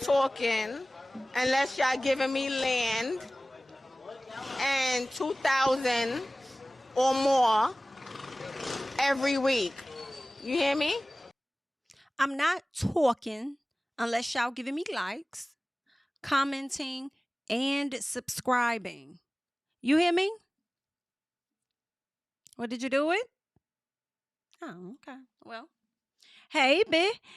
talking unless y'all giving me land and 2,000 or more every week. You hear me? I'm not talking unless y'all giving me likes, commenting, and subscribing. You hear me? What did you do it? Oh, okay. Well. Hey,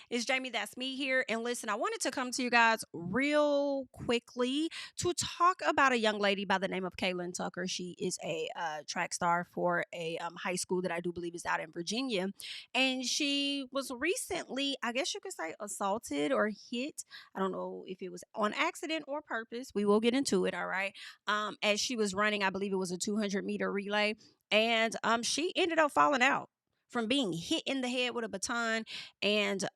it's JamiThatsMe here. And listen, I wanted to come to you guys real quickly to talk about a young lady by the name of Kaylin Tucker. She is a track star for a high school that I do believe is out in Virginia. And she was recently, I guess you could say, assaulted or hit. I don't know if it was on accident or purpose. We will get into it, all right? As she was running, I believe it was a 200-meter relay. And she ended up falling out from being hit in the head with a baton, and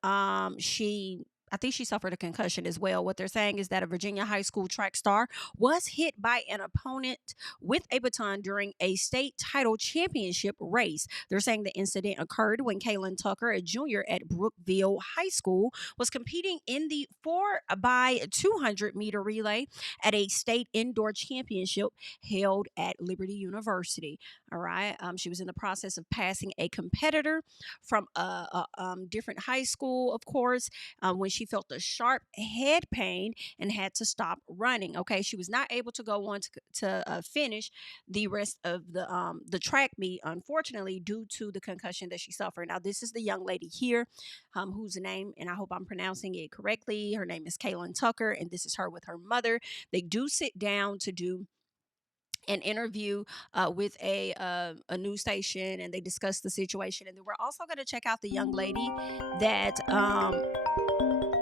I think she suffered a concussion as well. What they're saying is that a Virginia high school track star was hit by an opponent with a baton during a state title championship race. They're saying the incident occurred when Kaylin Tucker, a junior at Brookville High School, was competing in the 4x200-meter relay at a state indoor championship held at Liberty University. All right. She was in the process of passing a competitor from a different high school, of course, when she felt a sharp head pain and had to stop running. Okay. She was not able to go on to finish the rest of the track meet, unfortunately, due to the concussion that she suffered. Now, this is the young lady here whose name, and I hope I'm pronouncing it correctly. Her name is Kaylin Tucker, and this is her with her mother. They do sit down to do an interview with a news station, and they discuss the situation. And then we're also going to check out the young lady that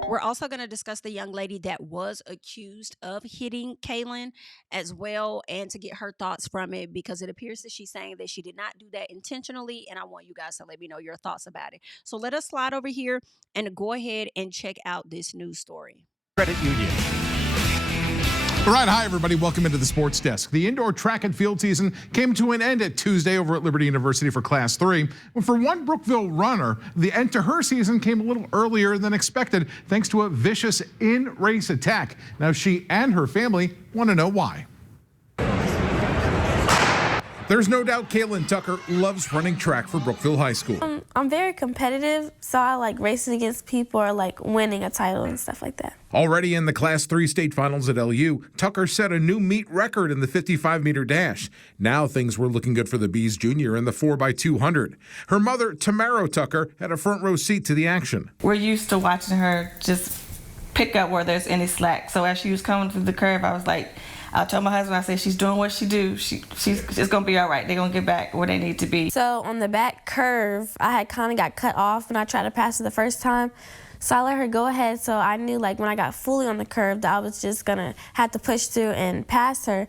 we're also going to discuss the young lady that was accused of hitting Kaylin as well, and to get her thoughts from it, because it appears that she's saying that she did not do that intentionally. And I want you guys to let me know your thoughts about it. So let us slide over here and go ahead and check out this news story. Credit Union. All right, hi everybody. Welcome into the Sports Desk. The indoor track and field season came to an end at Tuesday over at Liberty University for Class 3. Well, for one Brookville runner, the end to her season came a little earlier than expected thanks to a vicious in-race attack. Now she and her family want to know why. There's no doubt Kaylin Tucker loves running track for Brookville High School. I'm very competitive, so I like racing against people or like winning a title and stuff like that. Already in the Class 3 state finals at LU, Tucker set a new meet record in the 55-meter dash. Now things were looking good for the Bees Junior in the 4x200. Her mother, Tamara Tucker, had a front row seat to the action. We're used to watching her just pick up where there's any slack. So as she was coming through the curve, I told my husband, I said, she's doing what she do. She's going to be all right. They're going to get back where they need to be. So on the back curve, I had kind of got cut off when I tried to pass her the first time. So I let her go ahead. So I knew like when I got fully on the curve that I was just going to have to push through and pass her.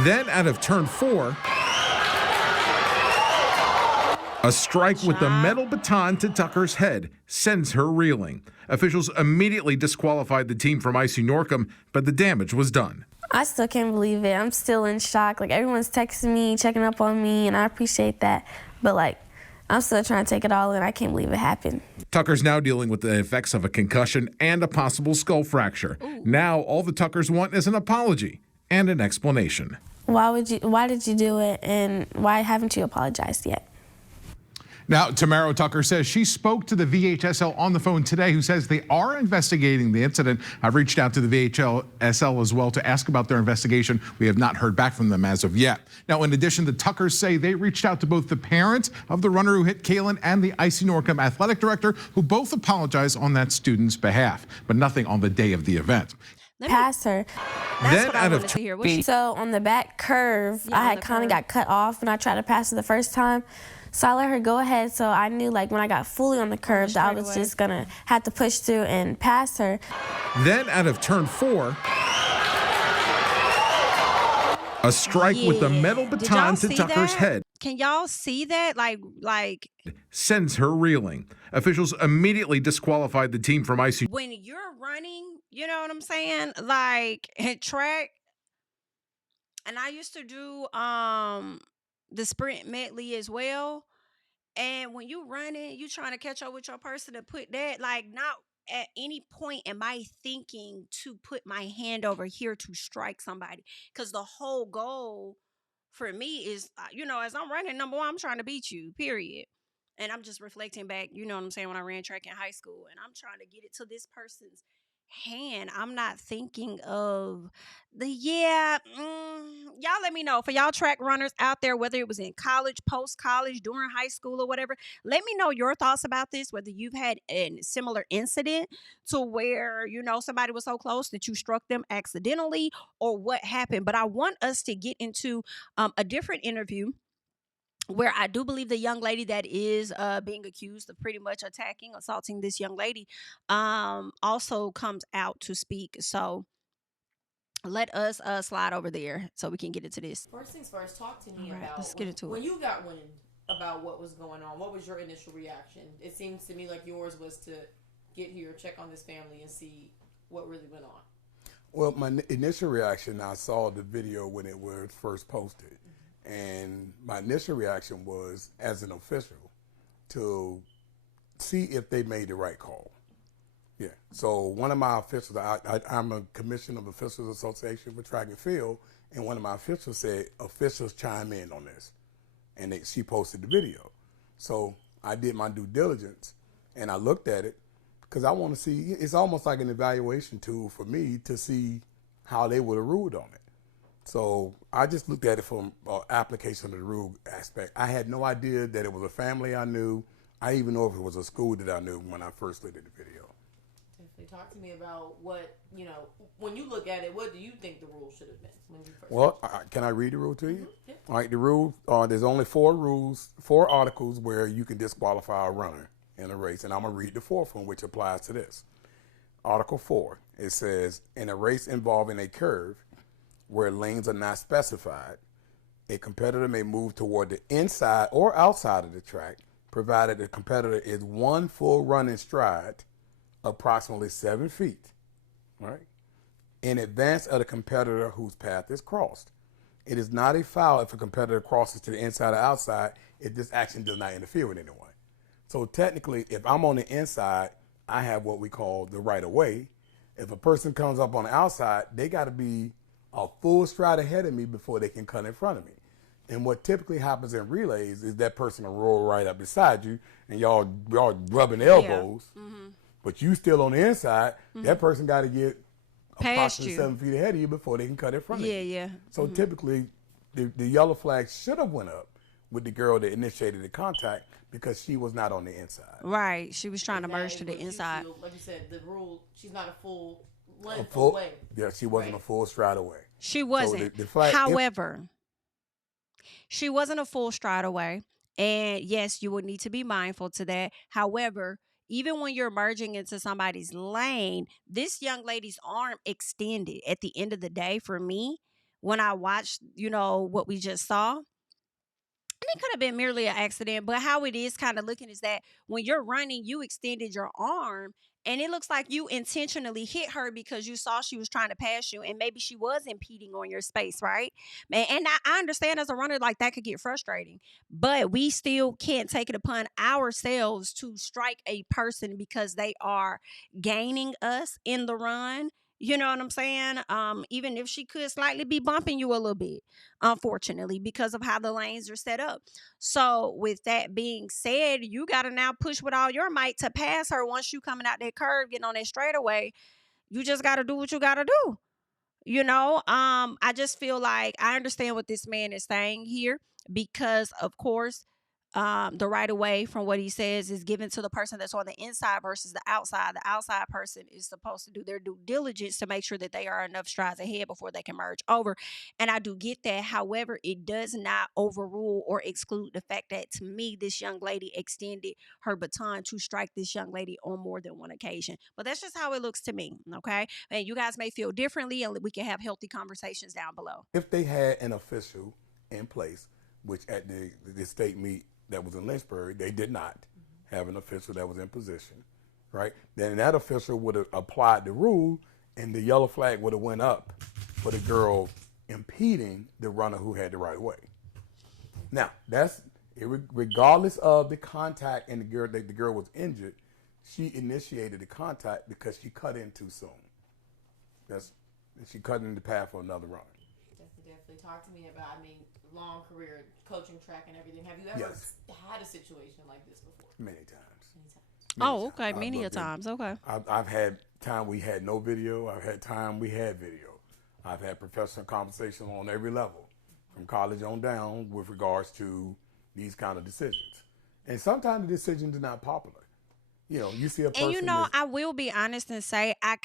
Then out of turn 4, a strike with the metal baton to Tucker's head sends her reeling. Officials immediately disqualified the team from Icy Norcom, but the damage was done. I still can't believe it. I'm still in shock. Like, everyone's texting me, checking up on me, and I appreciate that. But, like, I'm still trying to take it all in. I can't believe it happened. Tucker's now dealing with the effects of a concussion and a possible skull fracture. Ooh. Now, all the Tuckers want is an apology and an explanation. Why did you do it, and why haven't you apologized yet? Now, Tamara Tucker says she spoke to the VHSL on the phone today, who says they are investigating the incident. I've reached out to the VHSL as well to ask about their investigation. We have not heard back from them as of yet. Now, in addition, the Tuckers say they reached out to both the parents of the runner who hit Kaylin and the Icy Norcom athletic director, who both apologized on that student's behalf, but nothing on the day of the event. Pass her. That's what I wanted to hear. So on the back curve, I had kind of got cut off when I tried to pass her the first time. So I let her go ahead. So I knew like when I got fully on the curve that I was just going to have to push through and pass her. Then out of turn 4, a strike with the metal baton to Tucker's head. Can y'all see that? Like sends her reeling. Officials immediately disqualified the team from ICU. When you're running, you know what I'm saying? Like at track. And I used to do the sprint medley as well. And when you running, you trying to catch up with your person to put that, like, not at any point am I thinking to put my hand over here to strike somebody? Because the whole goal for me is, as I'm running, number one, I'm trying to beat you, period. And I'm just reflecting back, you know what I'm saying, when I ran track in high school, and I'm trying to get it to this person's hand. I'm not thinking of y'all let me know, for y'all track runners out there, whether it was in college, post college, during high school, or whatever. Let me know your thoughts about this, whether you've had a similar incident to where somebody was so close that you struck them accidentally, or what happened. But I want us to get into a different interview where I do believe the young lady that is being accused of pretty much assaulting this young lady, also comes out to speak. So let us slide over there so we can get into this. First things first, talk to me All right, about let's get into when it. you got wind about what was going on. What was your initial reaction? It seems to me like yours was to get here, check on this family, and see what really went on. Well, my initial reaction, I saw the video when it was first posted. And my initial reaction was, as an official, to see if they made the right call. Yeah. So one of my officials, I'm a commissioner of Officials Association for Track and Field, and one of my officials said, officials chime in on this. And she posted the video. So I did my due diligence, and I looked at it, because I want to see, it's almost like an evaluation tool for me to see how they would have ruled on it. So I just looked at it from application of the rule aspect. I had no idea that it was a family I knew. I didn't even know if it was a school that I knew when I first looked at the video. Definitely. Talk to me about what, when you look at it, what do you think the rule should have been when you first? Well, can I read the rule to you? Mm-hmm. Yeah. All right, the rule, there's only 4 articles where you can disqualify a runner in a race, and I'm going to read the 4th one, which applies to this. Article 4, it says, in a race involving a curve, where lanes are not specified, a competitor may move toward the inside or outside of the track, provided the competitor is 1 full running stride, approximately 7 feet, right, in advance of the competitor whose path is crossed. It is not a foul if a competitor crosses to the inside or outside if this action does not interfere with anyone. So technically, if I'm on the inside, I have what we call the right of way. If a person comes up on the outside, they got to be a full stride ahead of me before they can cut in front of me. And what typically happens in relays is that person will roll right up beside you, and y'all rubbing elbows, but you still on the inside. That person got to get approximately 7 feet ahead of you before they can cut in front of you. Yeah. So typically, the yellow flag should have went up with the girl that initiated the contact because she was not on the inside. Right. She was trying to merge to the inside. Like you said, the rule, she's not a full length away. Yeah, she wasn't a full stride away. She wasn't. So the flag, however, she wasn't a full stride away. And yes, you would need to be mindful to that. However, even when you're merging into somebody's lane, this young lady's arm extended at the end of the day for me. When I watched, what we just saw, it could have been merely an accident, but how it is kind of looking is that when you're running, you extended your arm, and it looks like you intentionally hit her because you saw she was trying to pass you, and maybe she was impeding on your space, right? And I understand as a runner, like, that could get frustrating, but we still can't take it upon ourselves to strike a person because they are gaining us in the run. You know what I'm saying? Even if she could slightly be bumping you a little bit, unfortunately, because of how the lanes are set up. So with that being said, you got to now push with all your might to pass her once you coming out that curve, getting on that straightaway. You just got to do what you got to do. I just feel like I understand what this man is saying here because, of course, the right of way, from what he says, is given to the person that's on the inside versus the outside. The outside person is supposed to do their due diligence to make sure that they are enough strides ahead before they can merge over. And I do get that. However, it does not overrule or exclude the fact that, to me, this young lady extended her baton to strike this young lady on more than one occasion. But that's just how it looks to me. Okay. And you guys may feel differently, and we can have healthy conversations down below. If they had an official in place, which at the state meet that was in Lynchburg, they did not have an official that was in position, right? Then that official would have applied the rule, and the yellow flag would have went up for the girl impeding the runner who had the right of way. Now, that's regardless of the contact and the girl was injured. she initiated the contact because she cut in too soon. She cut in the path for another runner. Definitely. Talk to me about, long career, coaching track and everything. Have you ever had a situation like this before? Many times. Many a times. Okay. I've had time we had no video. I've had time we had video. I've had professional conversations on every level, from college on down, with regards to these kind of decisions. And sometimes the decisions are not popular. You see a person. And I will be honest and say I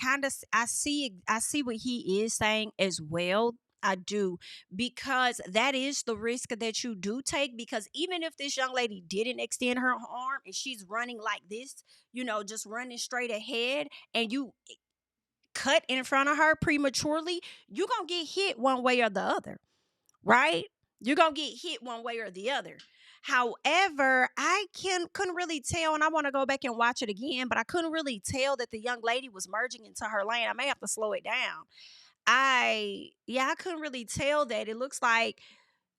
see what he is saying as well. I do, because that is the risk that you do take, because even if this young lady didn't extend her arm and she's running like this, just running straight ahead, and you cut in front of her prematurely, you're going to get hit one way or the other, right? You're going to get hit one way or the other. However, I couldn't really tell, and I want to go back and watch it again, but I couldn't really tell that the young lady was merging into her lane. I may have to slow it down. I couldn't really tell that. It looks like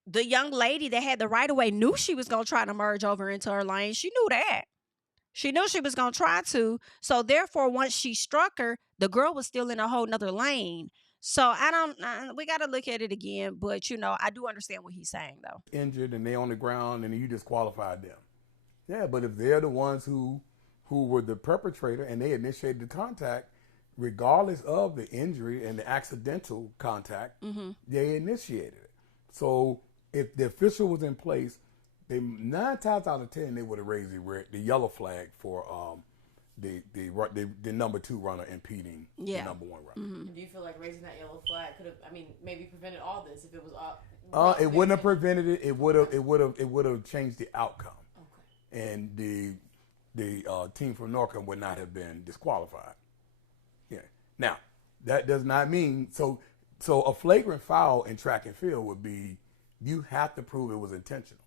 the young lady that had the right of way knew she was going to try to merge over into her lane. She knew that. She knew she was going to try to. So therefore, once she struck her, the girl was still in a whole nother lane. So we got to look at it again. But, I do understand what he's saying, though. Injured and they on the ground and you disqualified them. Yeah, but if they're the ones who were the perpetrator and they initiated the contact, regardless of the injury and the accidental contact, they initiated it. So if the official was in place, 9 times out of 10 they would have raised the yellow flag for the number 2 runner impeding the number 1 runner. Do you feel like raising that yellow flag could have, maybe prevented all this if it was up? It wouldn't have prevented it. It would have changed the outcome. Okay. And the team from Norcom would not have been disqualified. Yeah. Now, that does not mean so a flagrant foul in track and field would be, you have to prove it was intentional.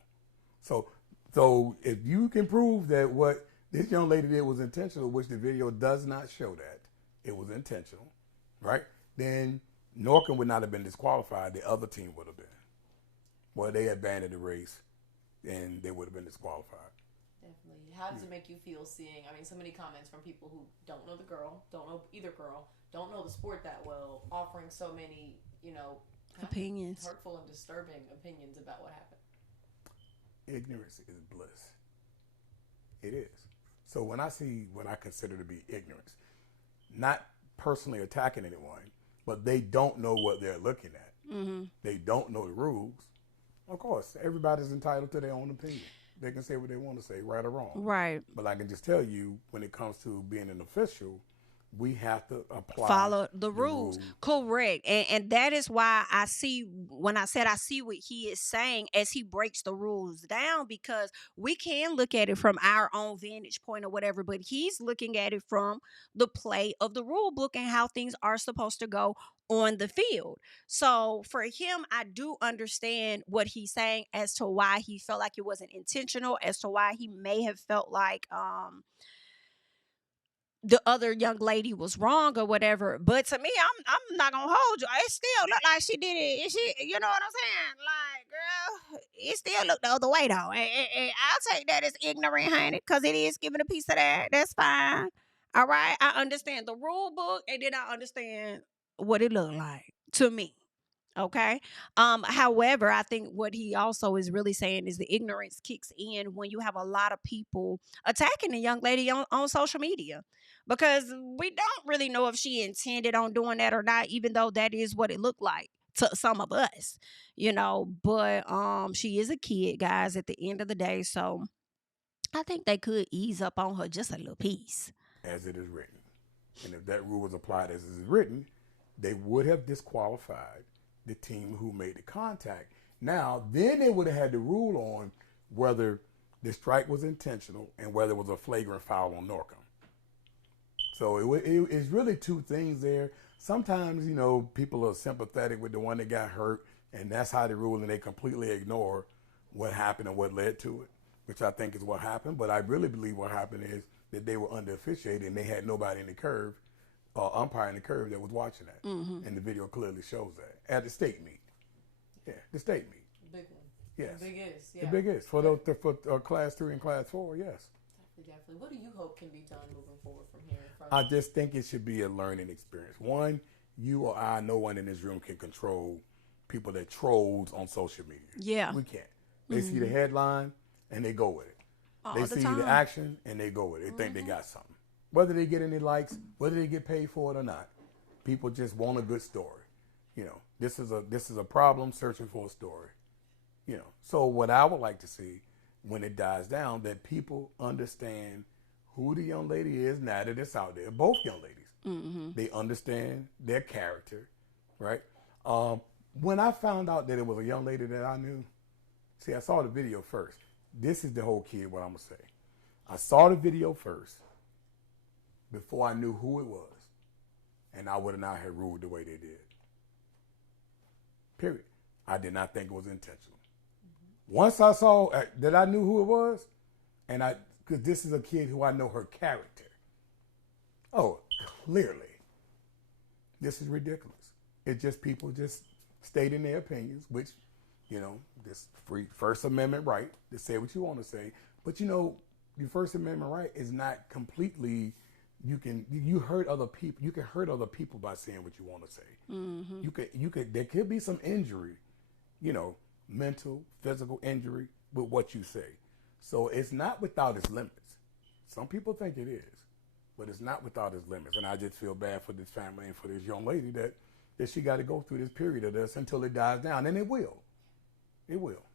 So if you can prove that what this young lady did was intentional, which the video does not show that it was intentional, right? Then Norcom would not have been disqualified. The other team would have been. Well, they abandoned the race, and they would have been disqualified. Definitely. How does it make you feel seeing, so many comments from people who don't know the girl, don't know either girl, don't know the sport that well, offering so many, opinions, hurtful and disturbing opinions about what happened? Ignorance is bliss. It is. So when I see what I consider to be ignorance, not personally attacking anyone, but they don't know what they're looking at. Mm-hmm. They don't know the rules. Of course, everybody's entitled to their own opinion. They can say what they want to say, right or wrong. Right. But I can just tell you, when it comes to being an official, we have to follow the rules. Correct. And that is why I see, when I said I see what he is saying as he breaks the rules down, because we can look at it from our own vantage point or whatever, but he's looking at it from the play of the rule book and how things are supposed to go on the field. So for him, I do understand what he's saying as to why he felt like it wasn't intentional, as to why he may have felt like the other young lady was wrong or whatever. But to me, I'm not gonna hold you. It still looked like she did it. You know what I'm saying? Like, girl, it still looked the other way though. And I'll take that as ignorant, honey, because it is giving a piece of that. That's fine. All right. I understand the rule book, and then I understand what it looked like to me. Okay. However, I think what he also is really saying is the ignorance kicks in when you have a lot of people attacking the young lady on social media, because we don't really know if she intended on doing that or not, even though that is what it looked like to some of us, but she is a kid, guys, at the end of the day. So I think they could ease up on her just a little piece. As it is written. And if that rule was applied as it is written, they would have disqualified the team who made the contact. Now, then they would have had the rule on whether the strike was intentional and whether it was a flagrant foul on Norcom. So it's really two things there. Sometimes, people are sympathetic with the one that got hurt, and that's how they rule, and they completely ignore what happened and what led to it, which I think is what happened. But I really believe what happened is that they were under-officiated and they had nobody in the curve, umpire in the curve that was watching that. Mm-hmm. And the video clearly shows that at the state meet. Yeah, the state meet. Big one. Yes. The big is. Yeah. The big is for class 3 and class 4. Yes. Definitely. What do you hope can be done moving forward from here? I just think it should be a learning experience. One, you or I, no one in this room can control people that trolls on social media. Yeah. We can't. They see the headline and they go with it. They see the action and they go with it. They think they got something. Whether they get any likes, whether they get paid for it or not, people just want a good story. You know, this is a problem searching for a story. You know, so what I would like to see when it dies down, that people understand who the young lady is now that it's out there. Both young ladies, they understand their character, right? When I found out that it was a young lady that I knew, see, I saw the video first. This is the whole key of what I'm gonna say. I saw the video first before I knew who it was, and I would have not had ruled the way they did. Period. I did not think it was intentional. Once I saw that I knew who it was, and because this is a kid who I know her character. Oh, clearly, this is ridiculous. It's just people just stating their opinions, which, you know, this free First Amendment right to say what you want to say. But, you know, your First Amendment right is not completely, you hurt other people. You can hurt other people by saying what you want to say. There could be some injury, you know, mental, physical injury with what you say. So it's not without its limits. Some people think it is, but it's not without its limits. And I just feel bad for this family and for this young lady that she got to go through this period of this until it dies down. And it will. It will.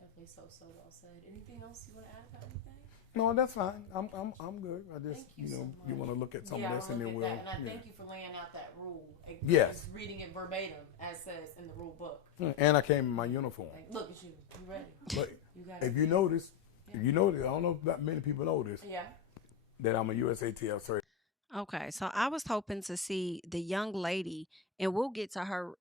Definitely so well said. Anything else you want to add about anything? No, that's fine. I'm good. I just, Thank you so much. you want to look at some of this and then we'll. And I thank you for laying out that rule. Yes. Just reading it verbatim as says in the rule book. And I came in my uniform. Like, look at you. You ready? But You got if you notice, I don't know if that many people know this, Yeah. that I'm a USATF certified. Okay, so I was hoping to see the young lady, and we'll get to her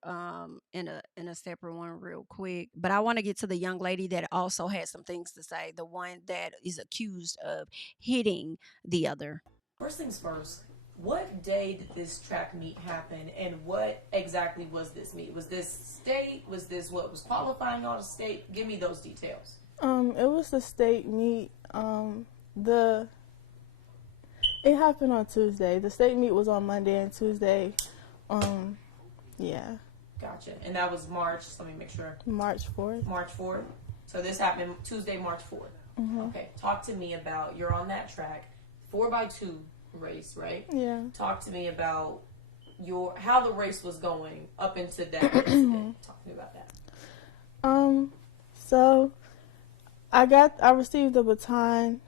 in a separate one real quick. But I want to get to the young lady that also had some things to say, the one that is accused of hitting the other. First things first, what day did this track meet happen, and what exactly was this meet? Was this state? Was this what was qualifying on the state? Give me those details. It was the state meet. It happened on Tuesday. The state meet was on Monday and Tuesday. Yeah. Gotcha. And that was March, let me make sure. March 4th. March 4th. So this happened Tuesday, March 4th. Okay. Talk to me about, you're on that track, 4x2 race, right? Yeah. Talk to me about how the race was going up into that incident. Talk to me about that. So I received the baton.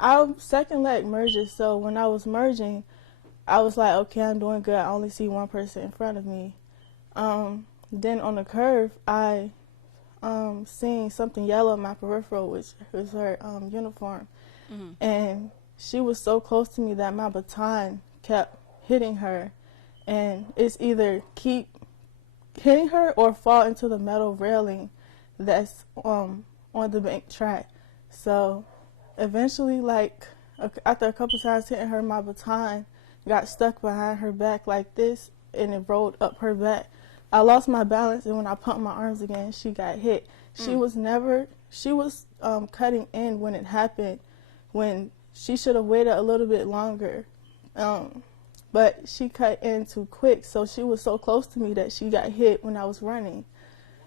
Our second leg merges, so when I was merging, I was like, okay, I'm doing good. I only see one person in front of me. Then on the curve, I seen something yellow in my peripheral, which was her uniform. And she was so close to me that my baton kept hitting her. And it's either keep hitting her or fall into the metal railing that's on the bank track. So eventually, like, after a couple times hitting her, my baton got stuck behind her back like this, and it rolled up her back. I lost my balance, and when I pumped my arms again, she got hit. She was cutting in when it happened, when she should have waited a little bit longer. But she cut in too quick, so she was so close to me that she got hit when I was running.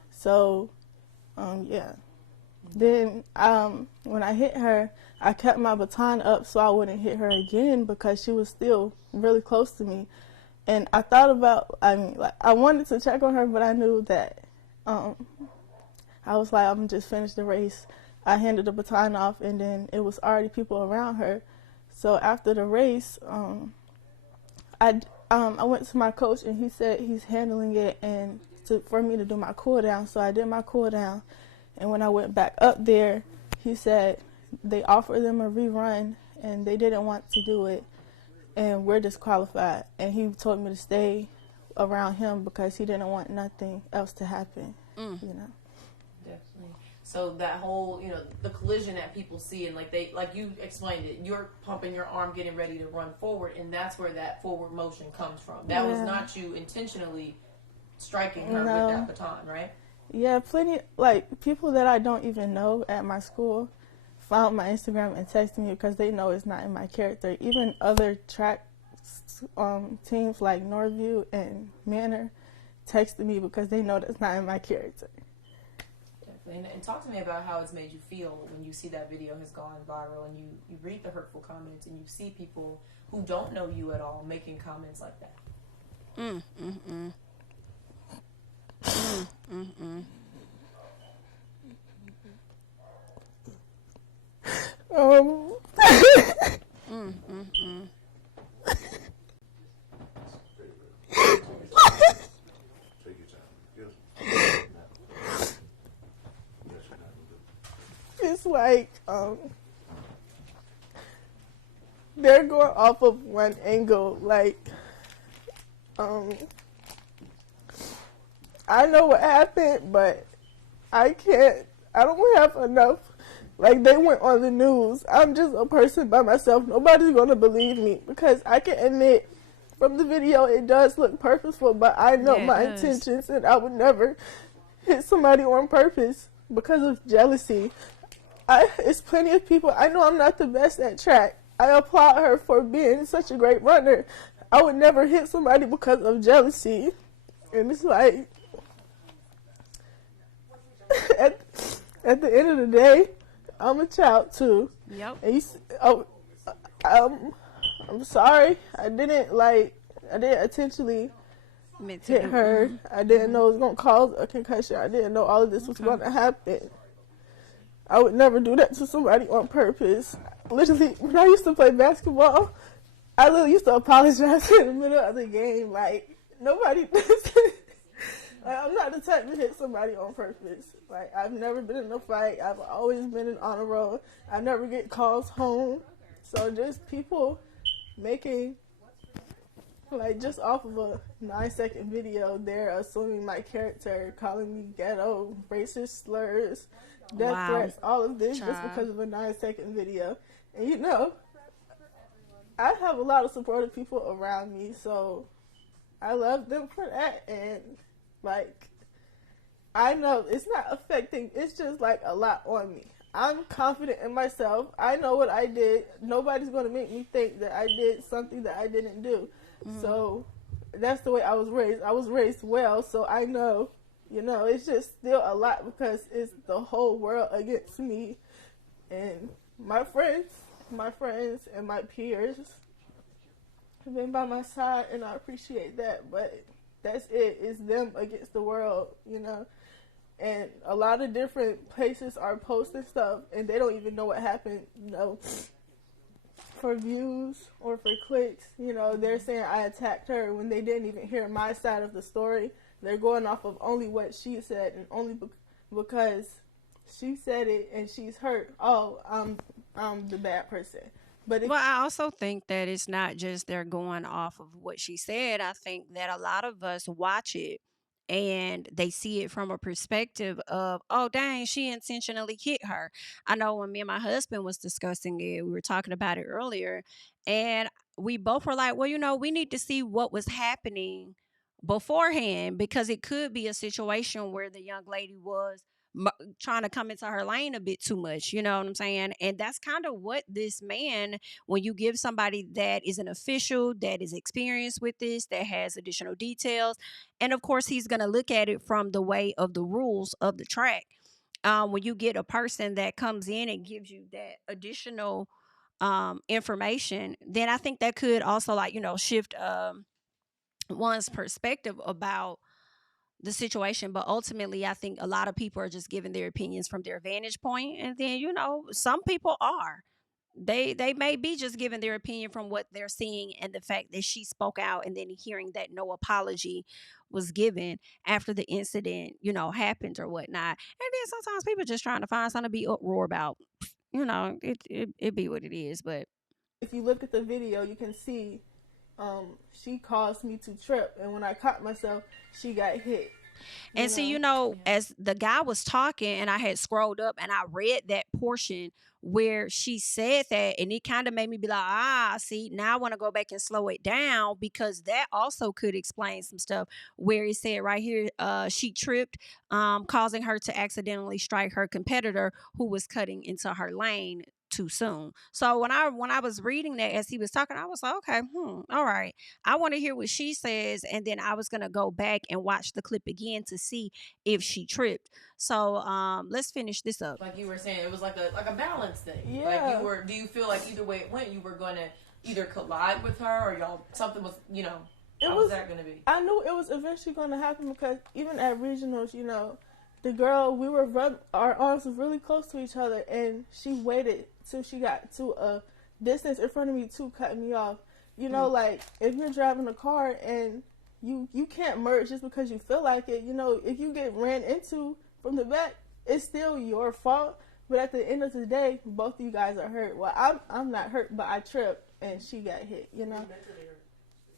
So, yeah. Then when I hit her, I kept my baton up so I wouldn't hit her again because she was still really close to me. And I thought about, I wanted to check on her, but I knew that I was like, I'm going to just finish the race. I handed the baton off, and then it was already people around her. So after the race, I went to my coach, and he said he's handling it and for me to do my cool down. So I did my cool down. And when I went back up there, he said they offered them a rerun, and they didn't want to do it, and we're disqualified. And he told me to stay around him because he didn't want nothing else to happen, you know. Definitely. So that whole, the collision that people see, and like you explained it, you're pumping your arm, getting ready to run forward, and that's where that forward motion comes from. That was not you intentionally striking her with that baton, right? Yeah, plenty, like, people that I don't even know at my school found my Instagram and texted me because they know it's not in my character. Even other track teams like Northview and Manor texted me because they know that's not in my character. And talk to me about how it's made you feel when you see that video has gone viral and you read the hurtful comments and you see people who don't know you at all making comments like that. It's like they're going off of one angle. Like I know what happened, but I don't have enough. Like, they went on the news. I'm just a person by myself. Nobody's going to believe me because I can admit from the video it does look purposeful, but I know my intentions, and I would never hit somebody on purpose because of jealousy. It's plenty of people. I know I'm not the best at track. I applaud her for being such a great runner. I would never hit somebody because of jealousy. And it's like, at the end of the day, I'm a child too. Yep. And I'm sorry. I didn't intentionally hit her. I didn't know it was going to cause a concussion. I didn't know all of this was going to happen. I would never do that to somebody on purpose. Literally, when I used to play basketball, I literally used to apologize in the middle of the game. Like, nobody does it. Like, I'm not the type to hit somebody on purpose. Like, I've never been in a fight. I've always been in on a road. I never get calls home. So just people making, like, just off of a 9-second video, they're assuming my character, calling me ghetto, racist slurs, death threats, all of this just because of a 9-second video. And you know, I have a lot of supportive people around me, so I love them for that. And like, I know it's not affecting, it's just like a lot on me. I'm confident in myself. I know what I did. Nobody's going to make me think that I did something that I didn't do. So that's the way I was raised. I was raised well, so I know, you know, it's just still a lot because it's the whole world against me. And my friends and my peers have been by my side, and I appreciate that. But that's it. It's them against the world, you know. And a lot of different places are posting stuff, and they don't even know what happened, you know, for views or for clicks. You know, they're saying I attacked her when they didn't even hear my side of the story. They're going off of only what she said, and only because she said it and she's hurt. Oh, I'm the bad person. But well, I also think that it's not just they're going off of what she said. I think that a lot of us watch it and they see it from a perspective of, oh, dang, she intentionally hit her. I know when me and my husband was discussing it, we were talking about it earlier, and we both were like, well, you know, we need to see what was happening beforehand, because it could be a situation where the young lady was trying to come into her lane a bit too much, you know what I'm saying? And that's kind of what this man, when you give somebody that is an official, that is experienced with this, that has additional details, and of course he's going to look at it from the way of the rules of the track. When you get a person that comes in and gives you that additional information, then I think that could also, like, you know, shift one's perspective about the situation. But ultimately, I think a lot of people are just giving their opinions from their vantage point, and then, you know, some people are, they may be just giving their opinion from what they're seeing and the fact that she spoke out, and then hearing that no apology was given after the incident, you know, happened or whatnot. And then sometimes people just trying to find something to be uproar about. You know, it be what it is. But if you look at the video, you can see she caused me to trip, and when I caught myself, she got hit. And see, you know, as the guy was talking and I had scrolled up and I read that portion where she said that, and it kind of made me be like, see, now I want to go back and slow it down, because that also could explain some stuff where he said right here, she tripped, causing her to accidentally strike her competitor who was cutting into her lane too soon. So when I was reading that as he was talking, I was like, okay, all right. I want to hear what she says, and then I was gonna go back and watch the clip again to see if she tripped. So let's finish this up. Like you were saying, it was like a balance thing. Yeah. Like do you feel like either way it went, you were gonna either collide with her, or y'all something was, how was that gonna be? I knew it was eventually gonna happen, because even at regionals, the girl, our arms were really close to each other, and she waited till she got to a distance in front of me to cut me off. Like, if you're driving a car and you can't merge just because you feel like it, if you get ran into from the back, it's still your fault. But at the end of the day, both of you guys are hurt. Well, I'm not hurt, but I tripped and she got hit,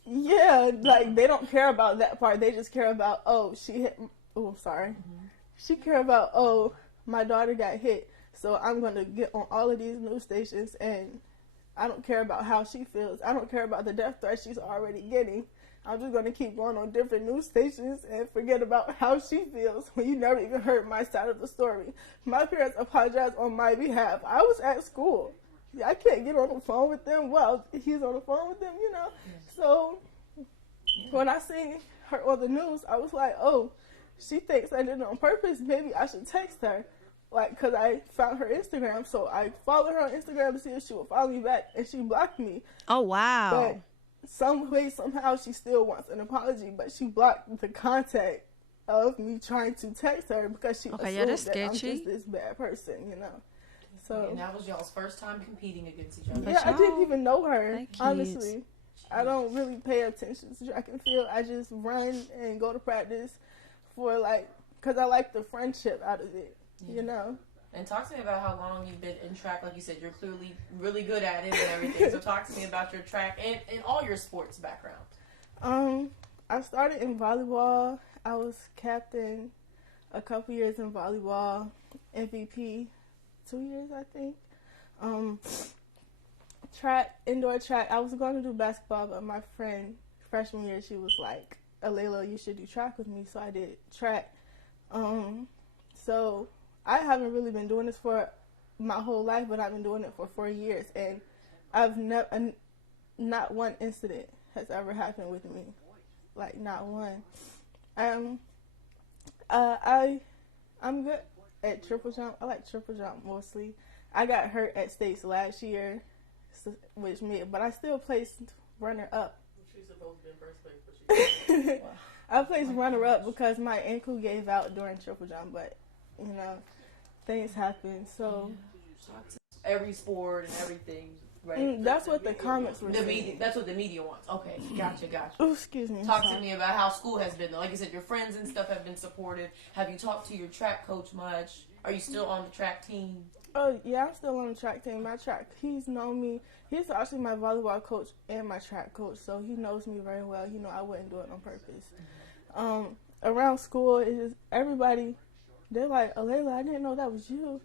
Yeah, like, they don't care about that part. They just care about, she hit. Oh, I'm sorry. Mm-hmm. She care about, my daughter got hit, so I'm going to get on all of these news stations, and I don't care about how she feels. I don't care about the death threat she's already getting. I'm just going to keep going on different news stations and forget about how she feels when you never even heard my side of the story. My parents apologized on my behalf. I was at school. I can't get on the phone with them. Well, he's on the phone with them, So when I seen her on the news, I was like, she thinks I did it on purpose. Maybe I should text her, because I found her Instagram. So I followed her on Instagram to see if she would follow me back, and she blocked me. Oh, wow. But some way, somehow, she still wants an apology, but she blocked the contact of me trying to text her because she assumed that's that I'm sketchy. just this bad person, So, and that was y'all's first time competing against each other. Yeah, I didn't even know her, honestly. I don't really pay attention to track and field. I just run and go to practice because I like the friendship out of it, And talk to me about how long you've been in track. Like you said, you're clearly really good at it and everything. So talk to me about your track and all your sports background. I started in volleyball. I was captain a couple years in volleyball, MVP 2 years, I think. Track, indoor track. I was going to do basketball, but my friend, freshman year, she was like, Alayla, you should do track with me. So I did track. So I haven't really been doing this for my whole life, but I've been doing it for 4 years, and I've not one incident has ever happened with me, like not one. I'm good at triple jump. I like triple jump mostly. I got hurt at states last year, but I still placed runner up. She's supposed to be in first place, but she. I placed runner up because my ankle gave out during triple jump, but things happen. So every sport and everything, right? That's what the comments were saying. That's what the media wants. Okay, gotcha. Oh, excuse me. Talk to me about how school has been. Like you said, your friends and stuff have been supportive. Have you talked to your track coach much? Are you still on the track team? Oh, yeah, I'm still on the track team. He's known me. He's actually my volleyball coach and my track coach, so he knows me very well. I wouldn't do it on purpose. Around school, it's just everybody, they're like, Alayla, I didn't know that was you.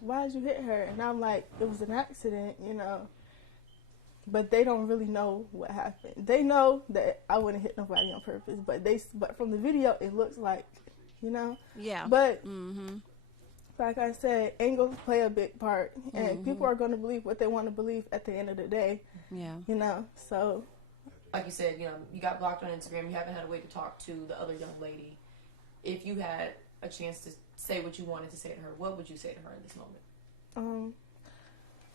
Why did you hit her? And I'm like, it was an accident, But they don't really know what happened. They know that I wouldn't hit nobody on purpose, but from the video, it looks like, Yeah. But like I said, angles play a big part, and people are going to believe what they want to believe at the end of the day. Yeah. So. Like you said, you got blocked on Instagram. You haven't had a way to talk to the other young lady. If you had a chance to say what you wanted to say to her, what would you say to her in this moment?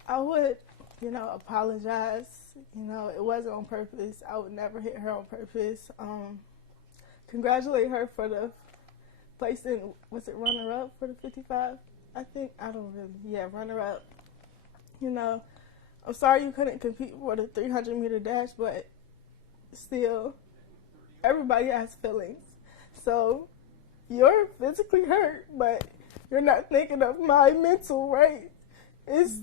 I would, apologize. It wasn't on purpose. I would never hit her on purpose. Congratulate her for the placing, was it runner-up for the 55? I think, runner-up. I'm sorry you couldn't compete for the 300-meter dash, but still, everybody has feelings. So, you're physically hurt, but you're not thinking of my mental, right? It's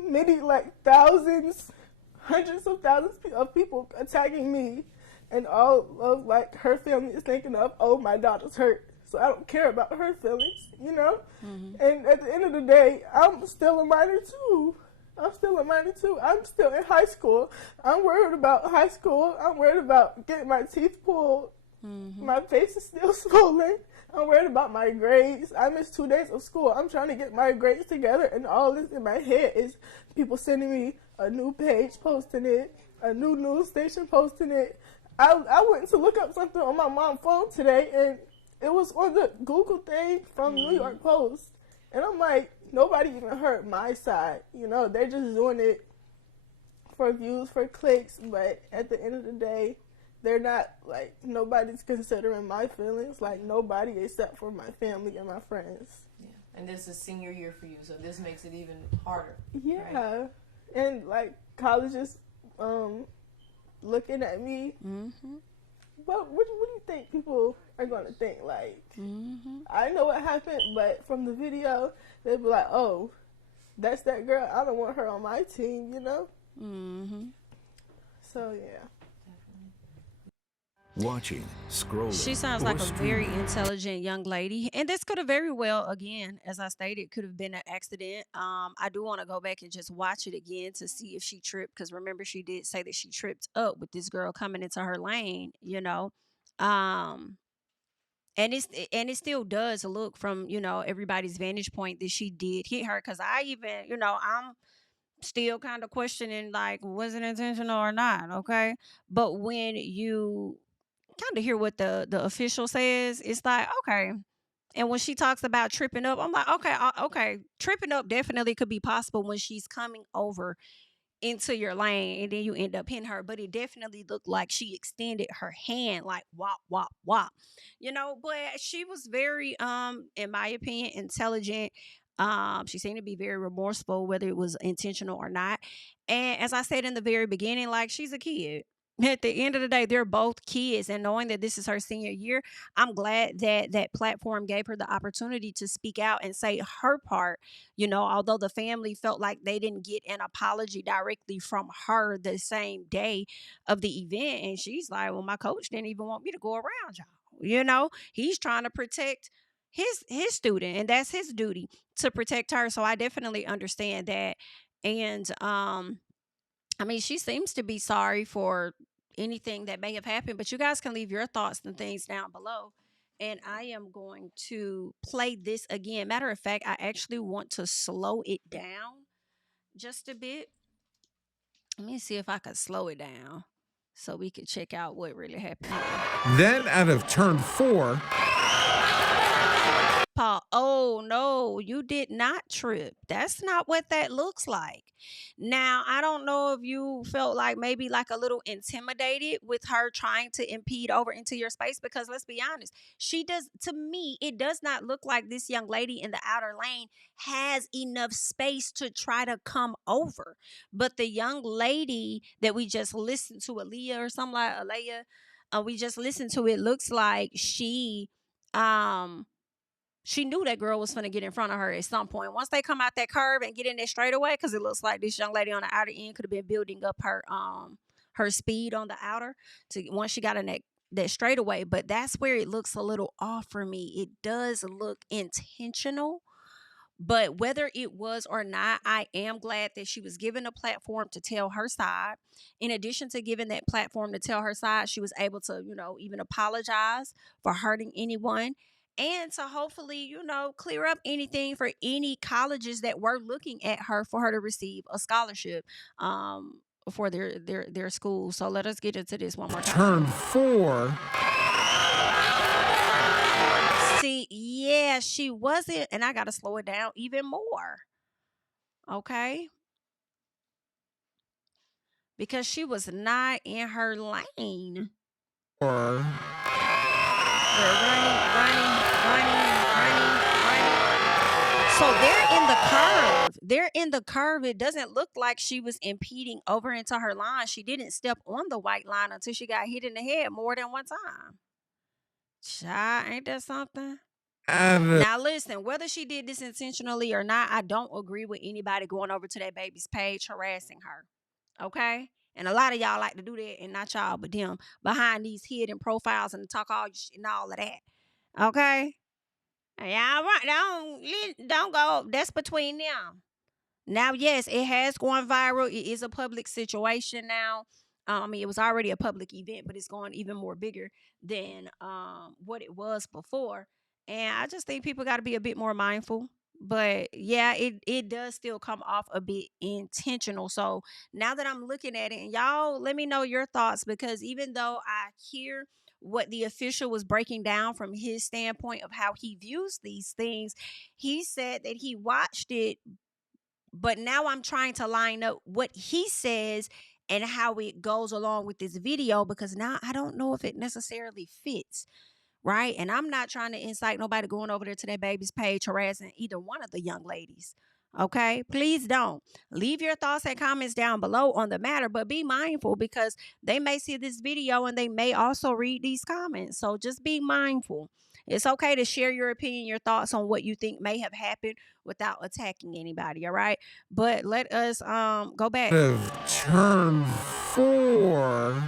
many, thousands, hundreds of thousands of people attacking me and all of like her family is thinking of, oh, my daughter's hurt, so I don't care about her feelings, you know. And at the end of the day, I'm still a minor too. I'm still in high school. I'm worried about high school. I'm worried about getting my teeth pulled. My face is still swollen. I'm worried about my grades. I missed 2 days of school. I'm trying to get my grades together, and all this in my head is people sending me a new page, posting it, a new news station posting it. I went to look up something on my mom's phone today, and it was on the Google thing from New York Post. And I'm like, nobody even heard my side. You know, they're just doing it for views, for clicks. But at the end of the day, they're not, like, nobody's considering my feelings. Like, nobody except for my family and my friends. Yeah. And this is senior year for you, so this makes it even harder. Yeah. Right? And, like, colleges looking at me. But what do you think people are going to think? Like, I know what happened, but from the video, they'll be like, oh, that's that girl. I don't want her on my team, you know? So, yeah. Watching, scrolling. She sounds like a very intelligent young lady. And this could have very well, again, as I stated, could have been an accident. I do want to go back and just watch it again to see if she tripped. Because remember, she did say that she tripped up with this girl coming into her lane, you know. And it still does look from, you know, everybody's vantage point that she did hit her. Because I even, you know, I'm still kind of questioning, like, was it intentional or not? Okay. But when you kind of hear what the official says, it's like, okay. And when she talks about tripping up, I'm like, okay, tripping up definitely could be possible when she's coming over into your lane and then you end up hitting her. But it definitely looked like she extended her hand, like wop wop wop, you know. But she was very in my opinion, intelligent. She seemed to be very remorseful, whether it was intentional or not. And as I said in the very beginning, like, she's a kid. At the end of the day, they're both kids, and knowing that this is her senior year, I'm glad that that platform gave her the opportunity to speak out and say her part. You know, although the family felt like they didn't get an apology directly from her the same day of the event, and she's like, well, my coach didn't even want me to go around y'all. You know, he's trying to protect his student, and that's his duty to protect her. So I definitely understand that. And I mean, she seems to be sorry for anything that may have happened, but you guys can leave your thoughts and things down below. And I am going to play this again. Matter of fact, I actually want to slow it down just a bit. Let me see if I can slow it down so we can check out what really happened here. Then out of turn 4, Paul, oh no, you did not trip. That's not what that looks like. Now, I don't know if you felt like maybe like a little intimidated with her trying to impede over into your space, because let's be honest, she does, to me, it does not look like this young lady in the outer lane has enough space to try to come over. But the young lady that we just listened to, Aaliyah or something like Alea, we just listened to, it looks like she knew that girl was finna get in front of her at some point. Once they come out that curve and get in there straight away, because it looks like this young lady on the outer end could have been building up her speed on the outer to once she got in that straightaway. But that's where it looks a little off for me. It does look intentional. But whether it was or not, I am glad that she was given a platform to tell her side. In addition to giving that platform to tell her side, she was able to, you know, even apologize for hurting anyone. And to hopefully, you know, clear up anything for any colleges that were looking at her for her to receive a scholarship for their school. So let us get into this one more time. turn 4. See, yeah, she wasn't, and I got to slow it down even more. Okay? Because she was not in her lane. Or running. So they're in the curve. They're in the curve. It doesn't look like she was impeding over into her line. She didn't step on the white line until she got hit in the head more than one time. Child, ain't that something? Now listen, whether she did this intentionally or not, I don't agree with anybody going over to that baby's page harassing her. Okay? And a lot of y'all like to do that, and not y'all, but them, behind these hidden profiles and talk all your shit and all of that. Okay? Y'all right, don't go. That's between them. Now, yes, it has gone viral. It is a public situation now. I mean, it was already a public event, but it's going even more bigger than what it was before. And I just think people got to be a bit more mindful. But yeah, it does still come off a bit intentional. So now that I'm looking at it, and y'all let me know your thoughts, because even though I hear what the official was breaking down from his standpoint of how he views these things, he said that he watched it, but now I'm trying to line up what he says and how it goes along with this video, because now I don't know if it necessarily fits. Right? And I'm not trying to incite nobody going over there to their baby's page harassing either one of the young ladies. Okay? Please don't. Leave your thoughts and comments down below on the matter, but be mindful, because they may see this video and they may also read these comments. So just be mindful. It's okay to share your opinion, your thoughts on what you think may have happened without attacking anybody, all right? But let us go back. Turn 4.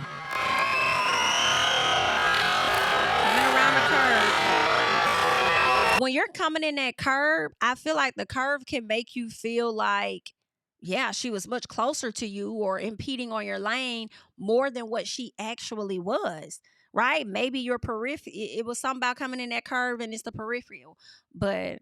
When you're coming in that curve, I feel like the curve can make you feel like, yeah, she was much closer to you or impeding on your lane more than what she actually was, right? Maybe your peripheral, it was something about coming in that curve and it's the peripheral, but...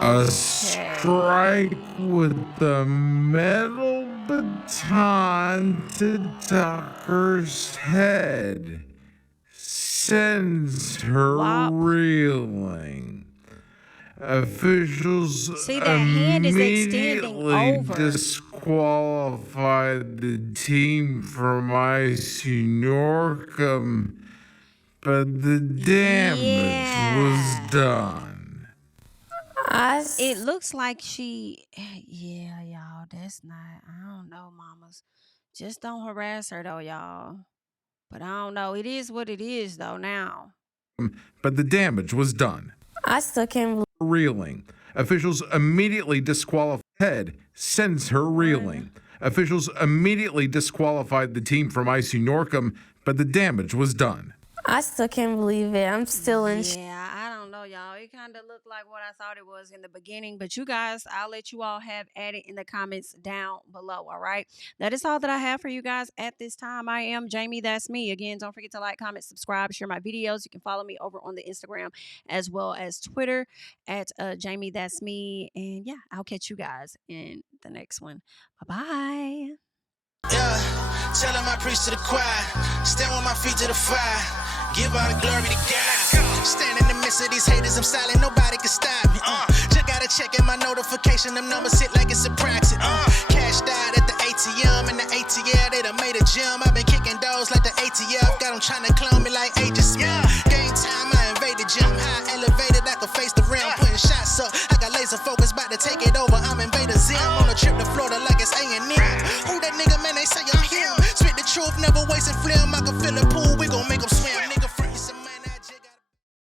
A strike with the metal baton to Tucker's head sends her reeling. Officials see, that hand is extending over. Disqualified the team from icy Norcom, but the damage was done. It looks like she, yeah, y'all, that's not, I don't know, mamas. Just don't harass her though, y'all. But I don't know. It is what it is though now. But the damage was done. I still can't believe. Reeling. Officials immediately disqualified. Head sends her reeling. Officials immediately disqualified the team from icy Norcom, but the damage was done. I still can't believe it. I'm still in. Yeah, I don't know, y'all. It kind of looked like what I thought it was in the beginning. But you guys, I'll let you all have at it in the comments down below, all right? That is all that I have for you guys at this time. I am Jami, that's me. Again, don't forget to like, comment, subscribe, share my videos. You can follow me over on the Instagram as well as Twitter at Jami, that's me. And yeah, I'll catch you guys in the next one. Bye-bye. Yeah, tell him I preach to the choir. Stand with my feet to the fire. Give all the glory to God. Stand in the midst of these haters, I'm silent, nobody can stop me. Just gotta check in my notification, them numbers hit like it's a proxy. Cashed out at the ATM, and the ATL, they done made a gym. I've been kicking doors like the ATF, got them trying to clone me like Agent Smith. Game time, I invaded gym, high elevated, I can face the rim. Putting shots up, I got laser focus, about to take it over, I'm Invader Zim. On a trip to Florida like it's A&M. Who that nigga, man, they say I'm him. Spit the truth, never wasting film, I can fill a pool, we gon' make them swim.